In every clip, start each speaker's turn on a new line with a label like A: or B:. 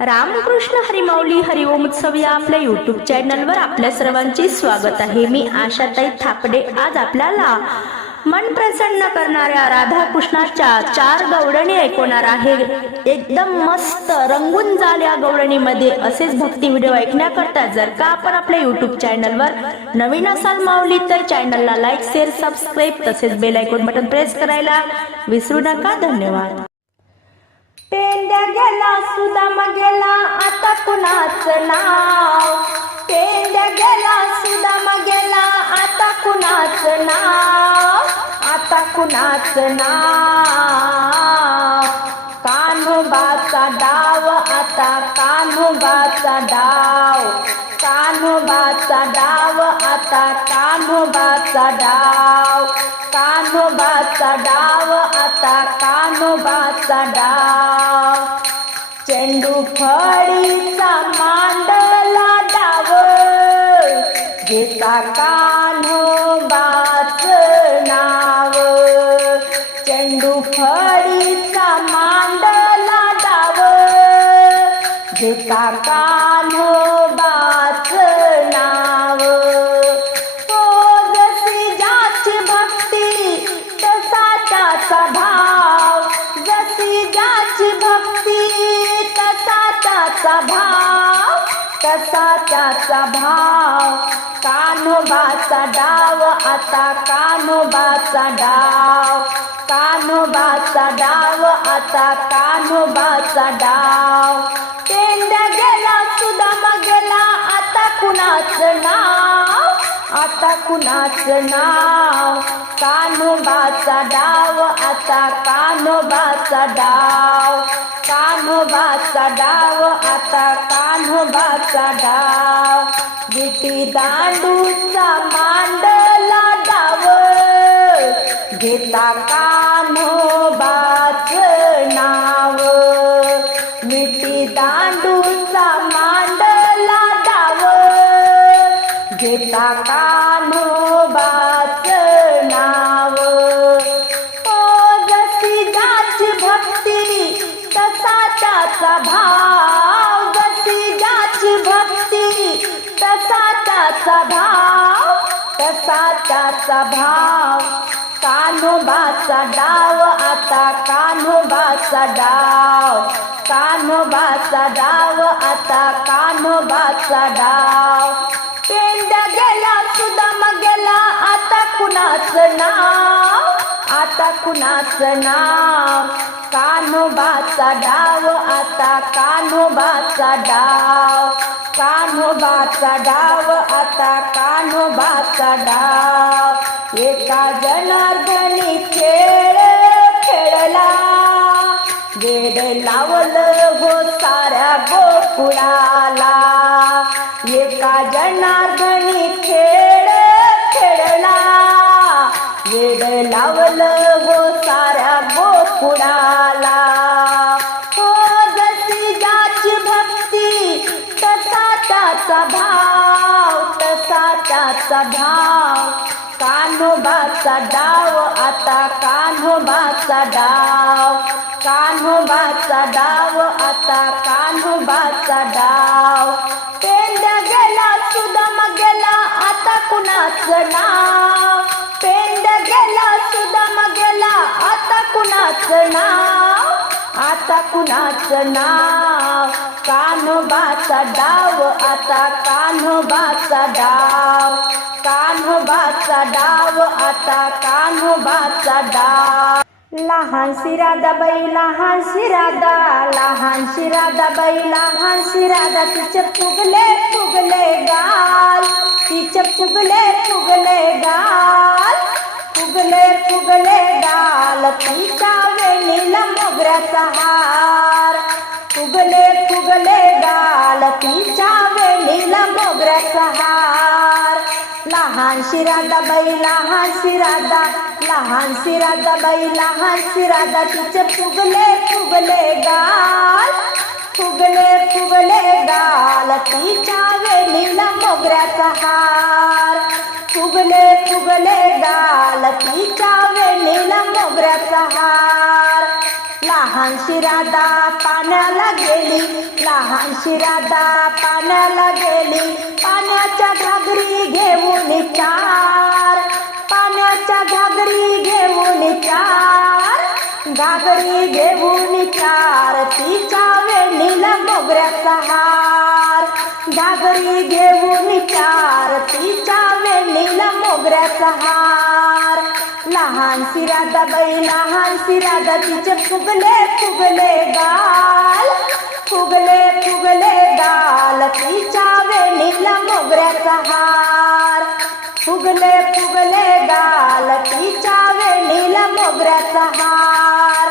A: रामकृष्ण हरिमाऊली हरिओम उत्सव या आपल्या युट्यूब चॅनलवर आपल्या सर्वांचे स्वागत आहे. मी आशाताई थापडे. आज आपल्याला मन प्रसन्न करणाऱ्या राधाकृष्णाच्या चार गवळणी ऐकवणार आहे. एकदम मस्त रंगून झाल्या गौडणीमध्ये असेच भक्ती व्हिडिओ ऐकण्याकरता जर का आपण आपल्या युट्यूब चॅनलवर नवीन असाल माऊली तर चॅनलला लाईक शेअर सबस्क्राईब तसेच बेल आयकॉन बटन प्रेस करायला विसरू नका. धन्यवाद. पेंड्या गेला सुदाम गेला आता कुणाच नाव? पेंड्या गेला सुदाम गेला आता कुणाच नाव? आता कुणाच नाव? कान्होबाचा डाव आता कान्होबाचा डाव. कान्होबाचा डाव आता कान्होबाचा डाव. कान्होबाचा डाव आता कान्होबाचा डाव. चेंडू फळीचा मांडला डाव. घेता कान्होबाच नाव. चेंडू फळीचा मांडला डाव. घेता कान्हो भाव कानोबाचा डाव आता कानोबाचा डाव. कानोबाचा डाव आता कानोबाचा डाव. पेंड्या गेला सुदामा गेला आता कुणाचं नाव? आता कुणाचं नाव? कानोबाचा डाव आता कानोबाचा डाव. कान्होबाचा डाव आता कान्होबाचा डाव. विटी दांडूचा मांडला डाव. घेता कान्होबा तसा भाव. कान्होबाचा डाव आता कान्होबाचा डाव. कान्होबाचा डाव आता कान्होबाचा डाव. पेंड्या गेला सुदाम गेला आता कुणाचं नाव? आता कुणाचं नाव? कान्होबाचा डाव आता कान्होबाचा डाव. कान्होबाचा डाव आता कान्होबाचा डाव. एका जनार्दनी खेळ खेळला. वेड लावलं हो साऱ्या गोकुळा धाव कान्होबाचा डाव आता कान्होबाचा डाव. कान्होबाचा डाव आता कान्होबाचा डाव. पेंड्या गेला सुदम गेला आता कुणाचं नाव? पेंड्या गेला सुदम गेला आता कुणाचं नाव? आता कुणाचं नाव? कान्होबाचा डाव आता कान्होबाचा डाव. कान्होबाचा डाव आता कान्होबाचा डाव. लहान शिरादाबाई लहान शिरादा लहान शिरादाबाई लहान शिरादा तिचे फुगले फुगले गाल. तिचे फुगले फुगले गाल. फुगले फुगले डाल. तुमच्या वेणीला मोगऱ्याचा हार. फुगले फुगले डाल. तुमच्या वेणीला मोगऱ्याचा हार. लहान शिरादा बाई लहान शिरादा. लहान शिरादा बाई लहान शिरादा. तिचे फुगले फुगले गाल फुगले फुगले गाल तुमच्या वेणीला मोगऱ्याचा हार. फुगले फुगले गाल तिच्या वेणीला मोगऱ्याचा हार. लहान शिरादा पाण्याला गेली लहान शिरादा पाण्याला गेली. पाण्याच्या घागरी घेऊन चार. पाण्याच्या घागरी घेऊन चार. घागरी घेऊन चार तिच्या वेणीला मोगऱ्याचा हार. घागरी घेऊन चार तिच्या मोगऱ्याचा लहान राधा बाई लहानशी राधा तिचे फुगले फुगले गाल। फुगले फुगले गाल, तिच्या वेणीला मोगऱ्याचा हार। फुगले फुगले गाल, तिच्या वेणीला मोगऱ्याचा हार।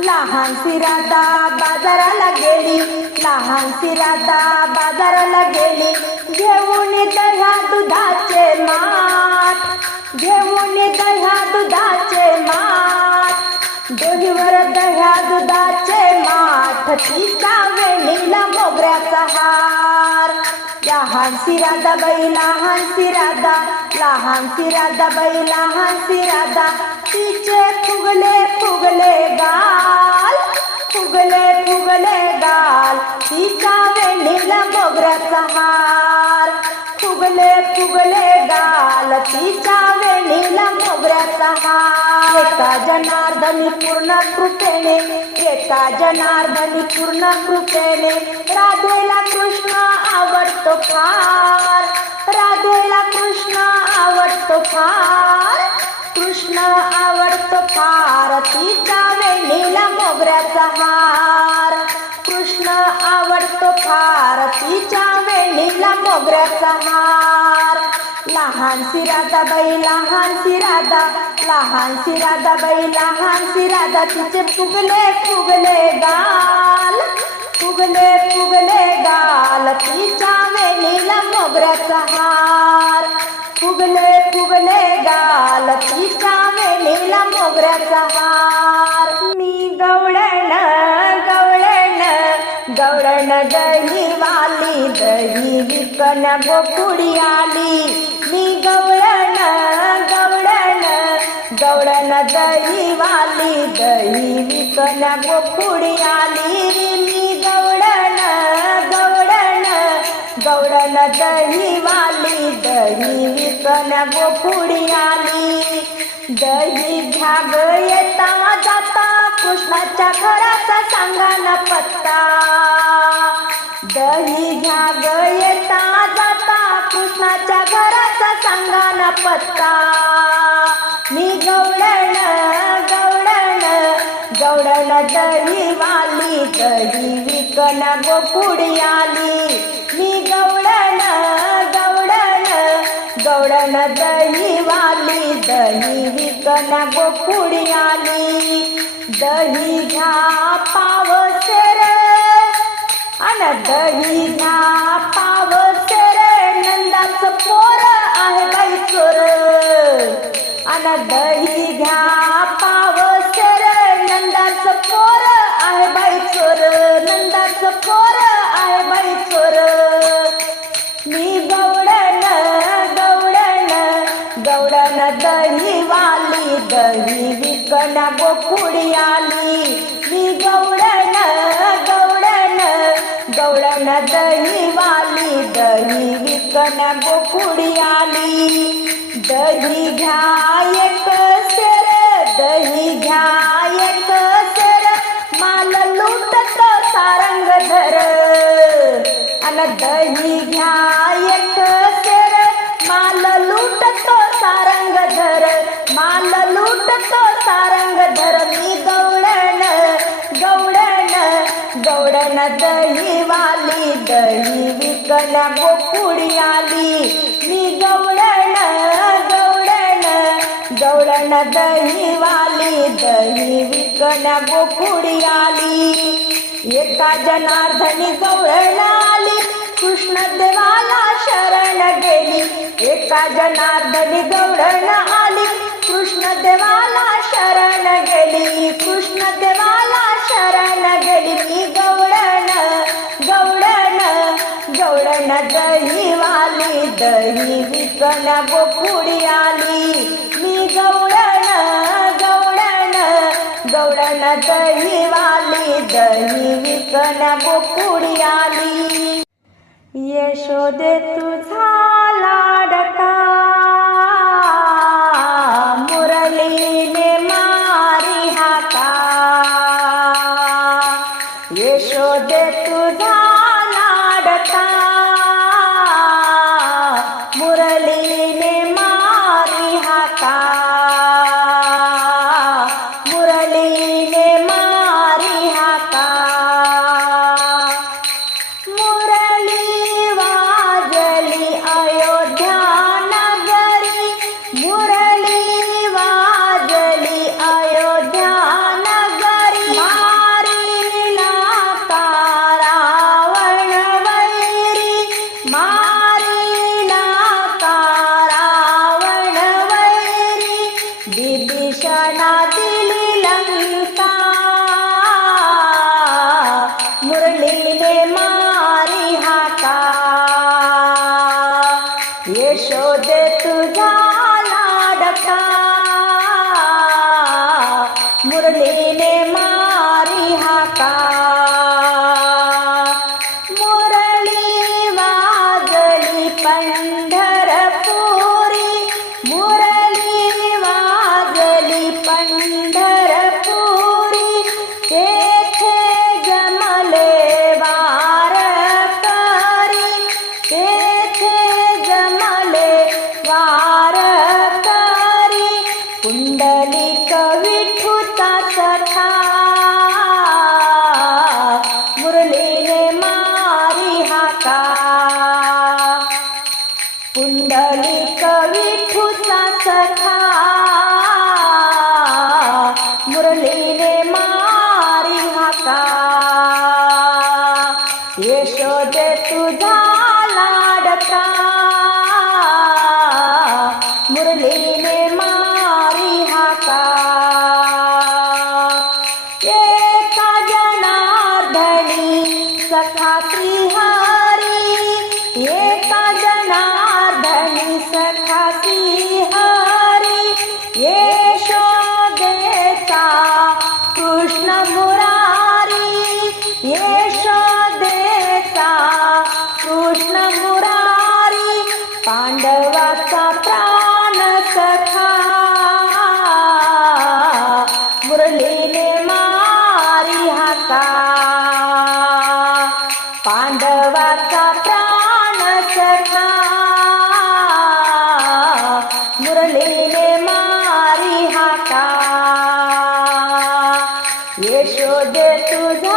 A: लहानशी राधा बाजाराला गेली लहानशी राधा बाजाराला गेली। घेऊन दह्या दुधाचे माठ तिच्या वेणीला मोगऱ्याचा हार. लहानशी राधा बाई लहानशी राधा लहानशी राधा बाई तिचे फुगले फुगले गाल, फुगले फुगले गाल. तिच्या वेणीला मोगऱ्याचा हार. फुगले फुगले गाल तिच्या वेणीला मोगऱ्याचा हार. जनार्दनी पूर्ण कृपेने येता जनार्दनी पूर्ण कृपेने. राधेला कृष्ण आवडतो फार राधेला कृष्ण आवडतो फार. कृष्ण आवडतो आवडतो फार तिच्या वेणीला मोगऱ्याचा हार लहानशी राधा बाई लहानशी राधा लहानशी राधा बाई लहानशी राधा तिचे फुगले फुगले गाल। फुगले फुगले गाल तिच्या वेणीला मोगऱ्याचा हार फुगले फुगले गाल तिच्या वेणीला मोगऱ्याचा हार गवळण दही वाली दही विकन गोपुडी आली. मी गवळण गवळण गवळण दही वाली दही विकन गोपुडी आली. मी गवळण गवळण गवळण दही वाली दही विकन गोपुडी आली. दही घ्याग येता जाता कृष्णाच्या घराचा सांगा ना पत्ता. दही घ्याग येता जाता कृष्णाच्या घराचा सांगा ना पत्ता. मी गवळण गवळण गवळण दही वाली दही विकन गोकुडी आली. मी गवळण गवळण गवळण दही दही विकन गोपुडी आली. दही घ्या पावसर अन दही घ्या पावसर नंदाच पोर आहे बाई चोर अन दही घ्या पावसर. नंदाच पोर आहे बाई चोर. नंदाच पोर वाली विकल गोकुळी आली. मी गौडन गौडन गौडन दही वाली. दही विकल गोकुळी आली. दही घ्या एक सर दही घ्या एक सर. माल लुटत सारंग धर. अन दही घ्या एक दही वाली दही विकन गोपुडी आली. मी गवळण गवळण गवळण दही वाली दही विकन गोपुडी आली. एका जनार्दनी गवळण आली. कृष्ण देवाला शरण गेली. एका जनार्दनी गवळण आली. कृष्ण देवाला शरण गेली. कृष्ण देवाला शरण गेली. मी गवळ गवळण दही वाली दही विकन गोपुडी आली. मी गवळण गवळण गवळण दही वाली दही विकण्या गोपुडी आली. यशोदे तुझा लाडका. Rico, यशोदेचा कृष्ण मुरारी पांडवाचा प्राण सखा मुरलीने मारी हाता. पांडवाचा प्राण सखा मुरलीने मारी हाता. यशोदे तुझा